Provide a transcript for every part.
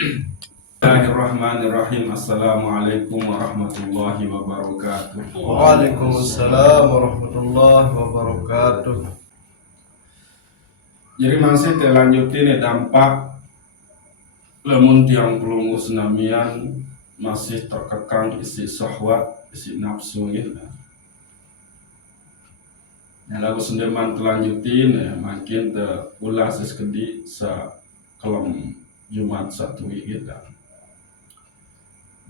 Bismillahirrahmanirrahim. Assalamualaikum warahmatullahi wabarakatuh. Waalaikumsalam warahmatullahi wabarakatuh. Jadi masih telanjutin dampak lamun tiang pelungu senamian masih terkekang isi syahwat, isi nafsu gitu. Ya lagu sendeman telanjutin ya, makin ulah seskedi sa kelem Jumat satu gitu.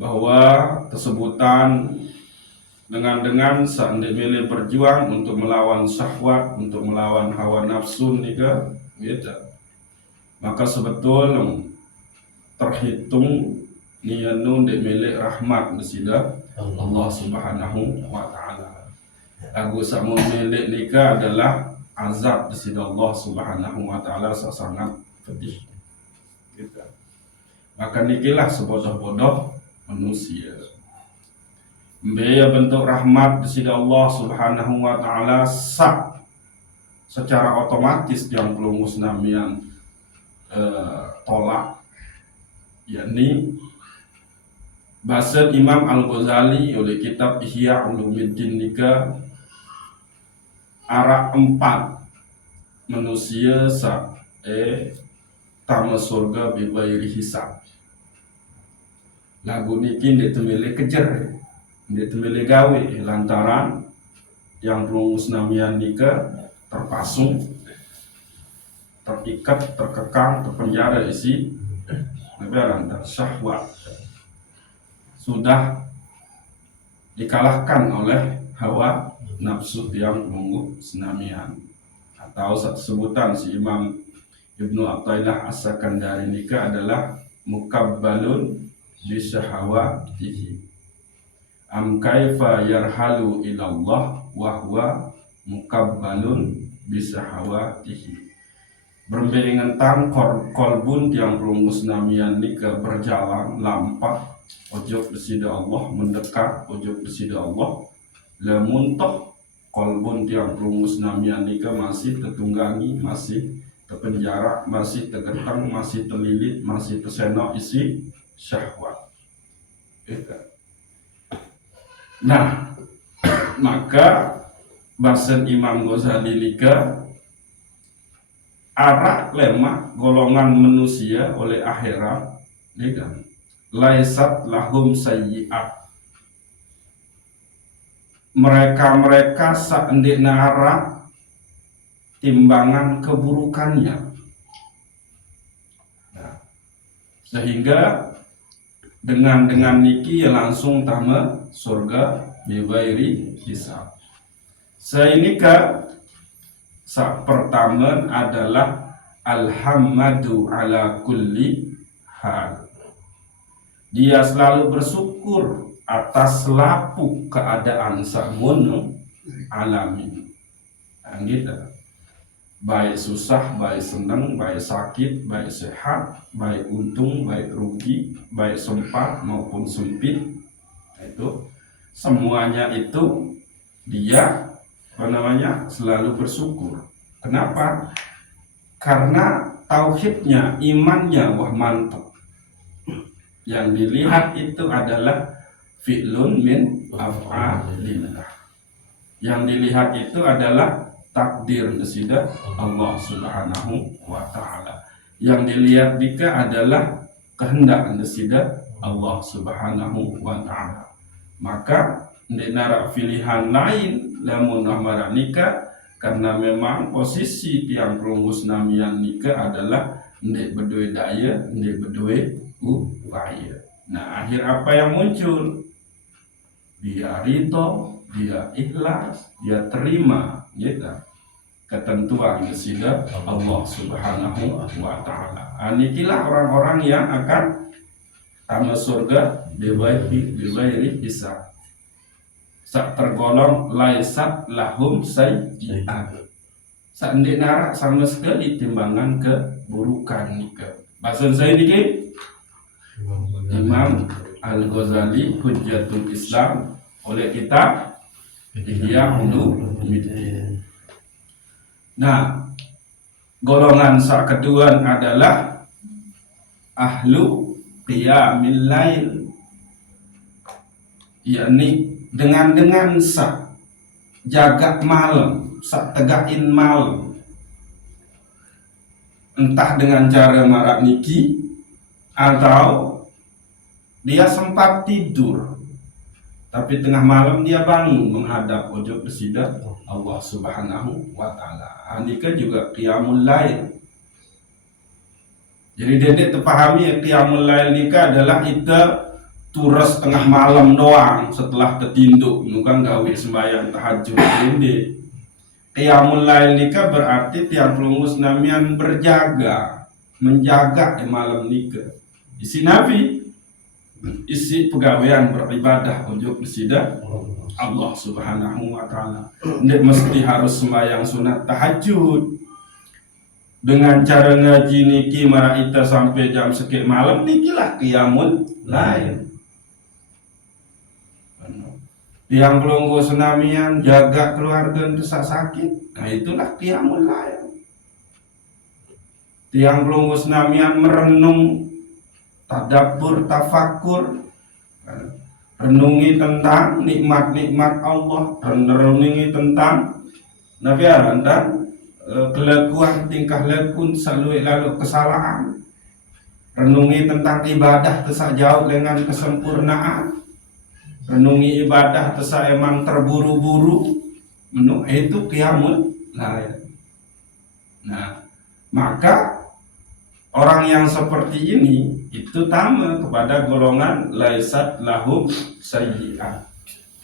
Bahwa tesebutan dengan seandainya milih berjuang untuk melawan syahwat, untuk melawan hawa nafsu nika gitu. Maka sebetulnya terhitung nianu dek milik rahmat mesida Allah Subhanahu wa taala. Aku sama milik nika adalah azab mesida Allah Subhanahu wa taala sangat pedih. Gitu. Maka nikilah sebodoh-bodoh manusia. Mbaya bentuk rahmat dari Allah Subhanahu wa taala sak secara otomatis yang pelungu senamian tolak, yakni bahasa Imam Al-Ghazali oleh kitab Ihya Ulumuddin nika arah 4 manusia sak tama surga bighairi hisab. Lagu niki ndek temele kejer, ndek temele gawe lantaran yang pelungu senamian nika terpasung, terikat, terkekang, terpenjara isi lebaran dan syahwat. Sudah dikalahkan oleh hawa nafsu yang pelungu senamian. Atau sebutan si Imam Ibnu Athaillah As-Sakandari nika adalah mukabbalun bisyahawatihi. Am kaifa yarhalu ilallah wa huwa mukabbalun bisyahawatihi. Berbengentan kolbun yang pelungu senamian nika berjalan lampak ojok besida Allah, mendekat ojok besida Allah. Lamun toh kolbun yang pelungu senamian nika masih tertunggangi, masih terpenjara, masih tergentang, masih terlilit, masih tersenok isi syahwat. Nah, maka bahasa Imam Ghazali nika arak lemah golongan manusia oleh akhirat nika laisat lahum sayyi'at. Mereka saendina arak timbangan keburukannya. Nah, sehingga dengan niki ya langsung tama surga bighairi hisab. Sainika sak pertama adalah alhamdu ala kulli hal. Dia selalu bersyukur atas lapu keadaan sakmono alami. Gitu. Baik susah, baik senang, baik sakit, baik sehat, baik untung, baik rugi, baik sempat maupun sempit, itu semuanya itu dia selalu bersyukur. Kenapa? Karena tauhidnya, imannya wah mantap. Yang dilihat itu adalah fi'lun min af'alillah. Yang dilihat itu adalah takdir desida Allah Subhanahu wa taala. Yang dilihat dika adalah kehendak desida Allah Subhanahu wa taala. Maka ndek narak pilihan lain lamun amara nikah, karena memang posisi tiang pelungu senamian nikah adalah ndek berdua daya, ndek berdua upaya. Nah, akhir apa yang muncul? Dia ridho, dia ikhlas, dia terima gitu ketentuan kesida Allah Subhanahu wa taala. Anikilah orang-orang yang akan tama surga bighairi hisab. Sak tergolong laisat lahum sayyi'at. Sak ndek narak sama sekali timbangan keburukan nika. Bahasa saya niki Imam Al-Ghazali Hujjatul Islam oleh kitab Ihya Ulumuddin. Nah, golongan sak kedua adalah ahlu qiyamil lail, yakni dengan sa jaga malam, sa tegakin malam, entah dengan cara marak niki atau dia sempat tidur tapi tengah malam dia bangun menghadap ojok besida Allah Subhanahu wa taala. Andika juga qiyamul lail. Jadi dedek terpahami qiyamul lail nika adalah kita turas tengah malam doang setelah tertinduk nukan gawe sembahyang tahajud ini. Qiyamul lail nika berarti tiang pelungus namian berjaga, menjaga di malam nika. Isi nabi, isi pegawaian beribadah untuk besida Allah Subhanahu wa taala. Ndak mesti harus sembahyang sunat tahajud. Dengan cara ngaji niki maraita sampai jam sekek malam nikilah qiyamul lail. Yang pelunggu senamian jaga keluarga desak sakit, nah itulah qiyamul lail. Tiang pelunggu senamian merenung, tadabbur, tafakur, renungi tentang nikmat-nikmat Allah, renungi tentang Nabi dan kelakuan tingkah laku selalu lalu kesalahan, renungi tentang ibadah tersak jauh dengan kesempurnaan, renungi ibadah tersak emang terburu-buru, itu qiyamul lail. Nah, maka orang yang seperti ini itu sama kepada golongan laisat lahum sayyi'ah,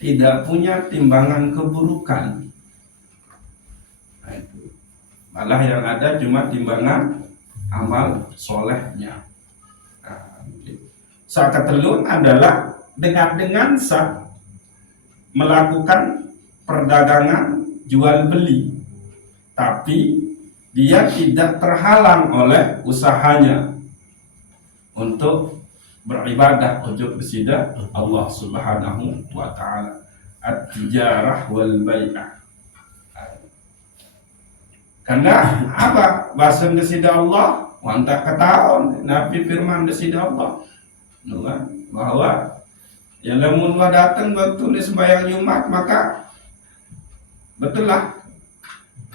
tidak punya timbangan keburukan. Nah, itu. Malah yang ada cuma timbangan amal solehnya. Nah, sakatelun adalah dengan melakukan perdagangan jual beli, tapi dia tidak terhalang oleh usahanya untuk beribadah untuk besida Allah Subhanahu wa taala. At-tijarah wal bai'ah. Karena apa? Bahasa besida Allah, wanta ketahuan Nabi firman besida Allah, bahwa ya lamun datang waktu di sembahyang Jumat maka betullah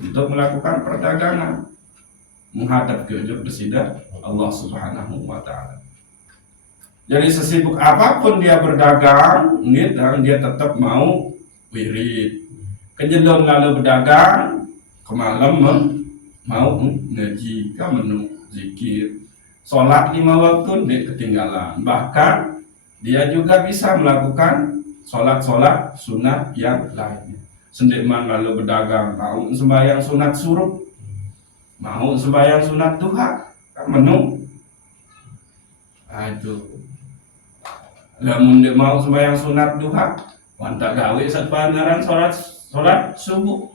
untuk melakukan perdagangan menghadap ke ujung besida Allah Subhanahu wa taala. Jadi sesibuk apapun dia berdagang, dia tetap mau wirid. Kejelon lalu berdagang, ke malam mau ngaji, ke menu zikir, sholat 5 waktu dia ketinggalan. Bahkan dia juga bisa melakukan sholat sunat yang lainnya. Sendiman lalu berdagang, mau sembahyang sunat suruh, mau sembahyang sunat duha, kan menu. Nah, itu. Lamun dia mau sembahyang sunat duha, wanta gawe satpanaran sholat subuh,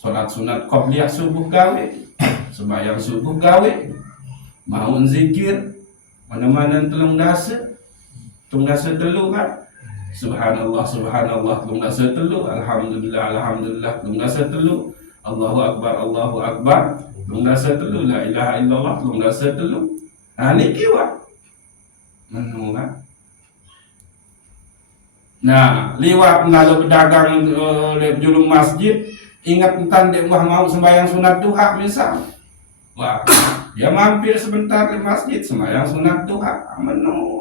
sholat sunat qobliyah subuh gawe, sembahyang subuh gawe, mau zikir, mana-mana telung dasa telu kan. Subhanallah, subhanallah, tunggu setelu, alhamdulillah, tunggu setelu, Allahu akbar, tunggu setelu, la ilaha illallah, tunggu setelu. Nah, ini kiwa menunggu. Nah, liwat lalu berdagang julung masjid, ingat entan dia mau sembahyang sunat duha misal. Wah, dia mampir sebentar di masjid sembahyang sunat duha, menunggu.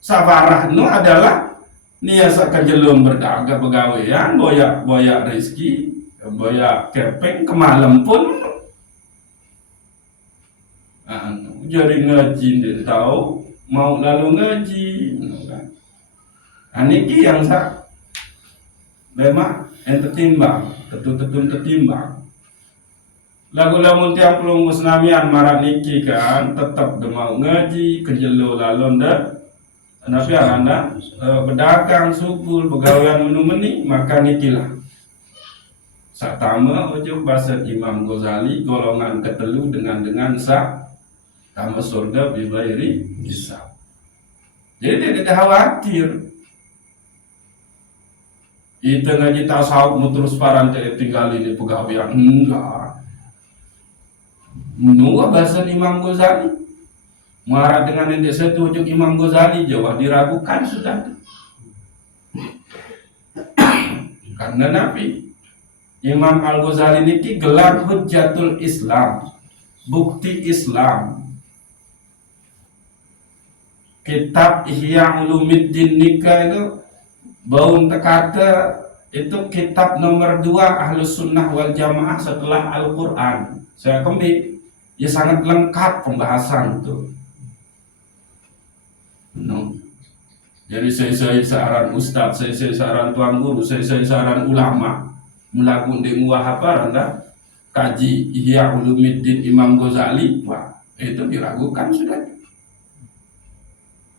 Sabarah itu adalah niasa kejelum berdagang pegawaian, boyak rezeki, boyak kepeng kemalam pun jadi ngaji dia tahu mau lalu ngaji. Niki yang memang tertimbang, tertimbang. Lagu-lagu tiang pelungus namian marah niki kan tetap mau ngaji kejelo lalu ndak. Nabi anda berdagang sukul pegawaian menu-meni maka nikilah satama ujuk bahasa Imam Ghazali golongan ketelu dengan tama surga bibairi hisab. Jadi dia tidak khawatir kita ngaji tasawuf terus parang tinggal di pegawaian, enggak. Menunggu bahasa Imam Ghazali Muara dengan yang setuju Imam Ghazali jawab diragukan sudah. Karena Nabi Imam Al-Ghazali ini gelar Hujjatul Islam, bukti Islam. Kitab Ihya Ulumuddin Nikah itu baun kata itu kitab nomor 2 Ahlus Sunnah wal Jamaah setelah Al-Quran. Saya kembali, ya sangat lengkap pembahasan itu. No. Jadi saya seorang ustaz, saya seorang tuan guru, saya seorang ulama, melakukan di muahabar anda kaji Ihya Ulumuddin Imam Ghazali, wah itu diragukan sudah.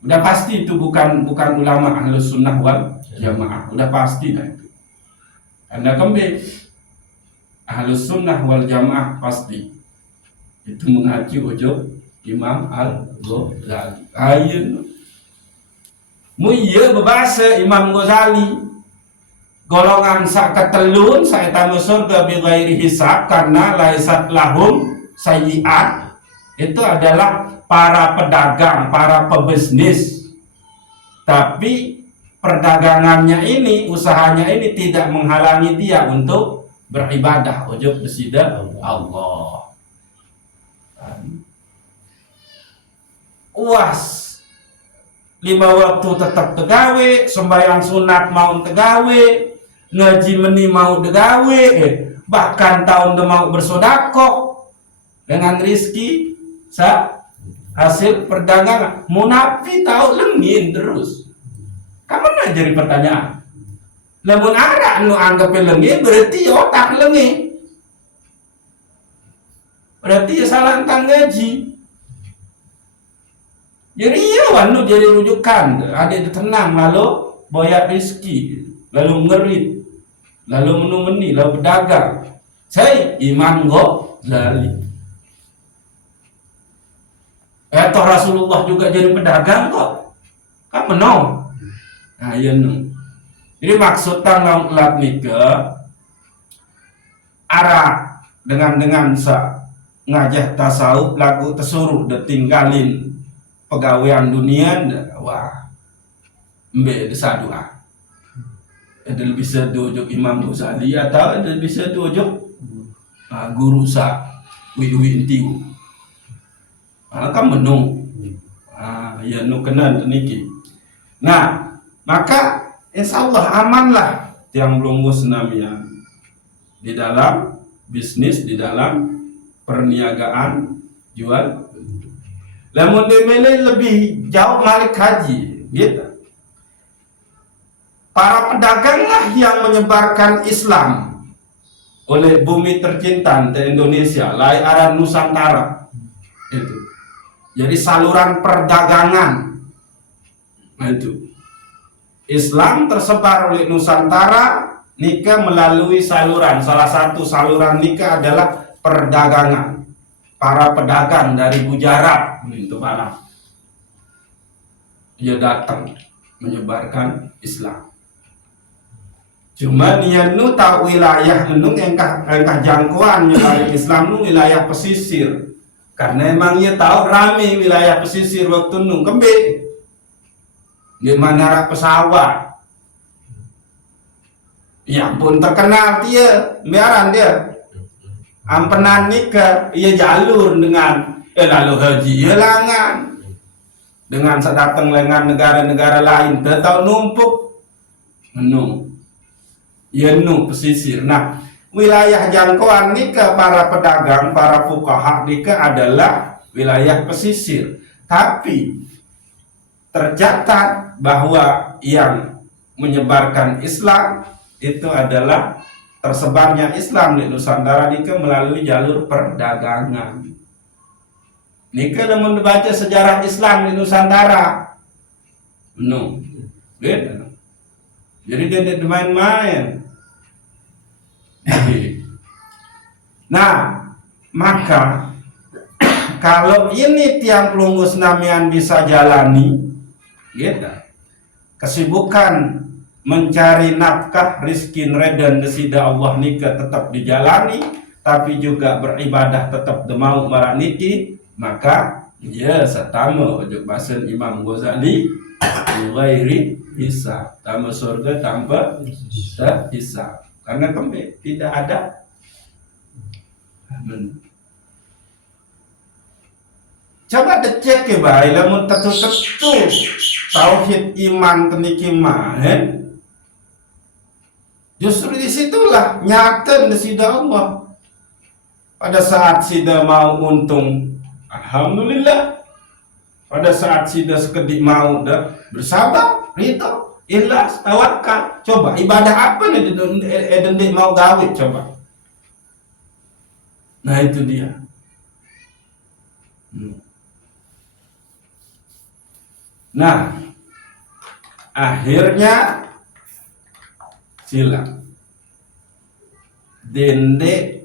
Udah pasti itu bukan ulama Ahlus Sunnah wal Jamaah, udah pasti dah itu. Anda kembali Ahlus Sunnah wal Jamaah pasti itu mengacu ujub Imam Al-Ghazali. Ayun muya berbahasa Imam Ghazali golongan sak ketelun saya tamu surga bi ghairi hisab karena laisat lahum sayyi'at, itu adalah para pedagang, para pebisnis, tapi perdagangannya ini, usahanya ini tidak menghalangi dia untuk beribadah ujub besida Allah. Uas 5 waktu tetap tegawe, sembahyang sunat mau tegawe, ngaji meni mau tegawe, bahkan tahun mau bersodakoh dengan rizki hasil perdagangan. Munafi tahu lengin terus. Kamu nak jadi pertanyaan. Namun ada nu anggap lengin berarti otak lengin. Berarti ya salah tentang ngaji. Jadi ya wanu jadi rujukan, ada tenang lalu boyak rizki, lalu ngerit, lalu menumeni, lalu berdagang. Saya Imam Ghazali. Toh Rasulullah juga jadi pedagang kok. Kamu no. Nah iya no. Jadi maksud tanggung lat nikah arah dengan ngajah tasawuf lagu tesuruh detinggalin pegawaian dunia, wah, mbak desa doa. Ada bisa tujuk Imam Ghazali atau ada bisa tujuk guru sa wi intiu. Kan menung, ya nu kenan niki. Nah, maka insya Allah amanlah yang belum musnamian di dalam bisnis, di dalam perniagaan jual. Lamun demele lebih jauh ngalik haji, gitu. Para pedaganglah yang menyebarkan Islam oleh bumi tercinta di Indonesia, lai arah Nusantara, itu. Jadi saluran perdagangan, itu. Islam tersebar oleh Nusantara, nikah melalui saluran. Salah satu saluran nikah adalah perdagangan. Para pedagang dari Gujarat itu mana? Dia datang menyebarkan Islam. Cuma dia nu tahu wilayah nu engkah jangkauan menyebarkan Islam nu wilayah pesisir. Karena emang dia tahu rame wilayah pesisir waktu nu kembe. Di mana pesawat. Ya pun terkenal dia, biaran dia. Ampenan nikah, ia jalur dengan lalu haji, ia langan dengan sedatang lengan negara-negara lain, tetap numpuk, menung, ia nu pesisir. Nah, wilayah jangkauan nikah para pedagang, para fuqaha nikah adalah wilayah pesisir. Tapi tercatat bahwa yang menyebarkan Islam itu adalah tersebarnya Islam di Nusantara nikah melalui jalur perdagangan. Nikah namun membaca sejarah Islam di Nusantara, no, beda. Jadi dia tidak main-main. Nah, maka kalau ini tiang pelunggus namian bisa jalani, gitu. Kesibukan mencari nafkah rizki redan desida Allah nikah tetap dijalani, tapi juga beribadah tetap demau marak niki, maka Ya, satama ojo bahasan Imam Ghazali ghairi hisab. Tama surga tanpa hisab. Karena kami tidak ada. Coba dicek ya bae lamun tetu-tetu tauhid iman keniki mah, justru disitulah nyata sida Allah. Pada saat sida mau untung, alhamdulillah. Pada saat sida sekedik mau dah bersabar, rito, ikhlas, tawakal. Coba ibadah apa nih dendik mau gawe coba. Nah itu dia. Nah, akhirnya silang dendek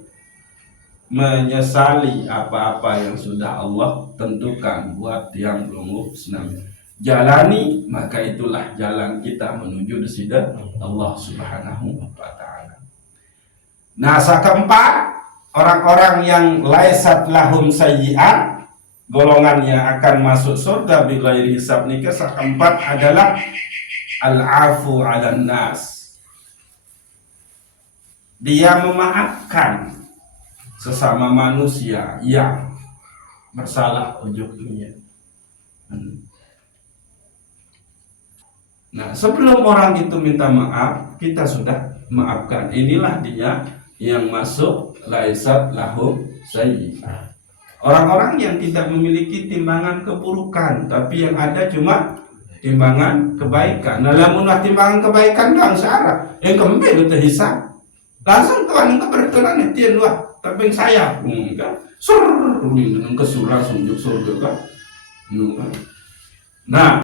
menyesali apa-apa yang sudah Allah tentukan buat yang belum senang. Jalani, maka itulah jalan kita menuju desida Allah Subhanahu wa taala. Nah, keempat, orang-orang yang laisat lahum sayyi'at, golongan yang akan masuk surga bighairi hisab nikah, keempat adalah al-afu 'alan nas. Dia memaafkan sesama manusia yang bersalah ujungnya. Nah, sebelum orang itu minta maaf, kita sudah maafkan. Inilah dia yang masuk laisat lahum sayyi'at. Orang-orang yang tidak memiliki timbangan keburukan, tapi yang ada cuma timbangan kebaikan. Nah, lamun timbangan kebaikan doang searah, yang kembali itu hisab. Langsung Tuhan keberkenan itu luah, tapi saya kan sur, kesurah sunjuk surga kan. Nah,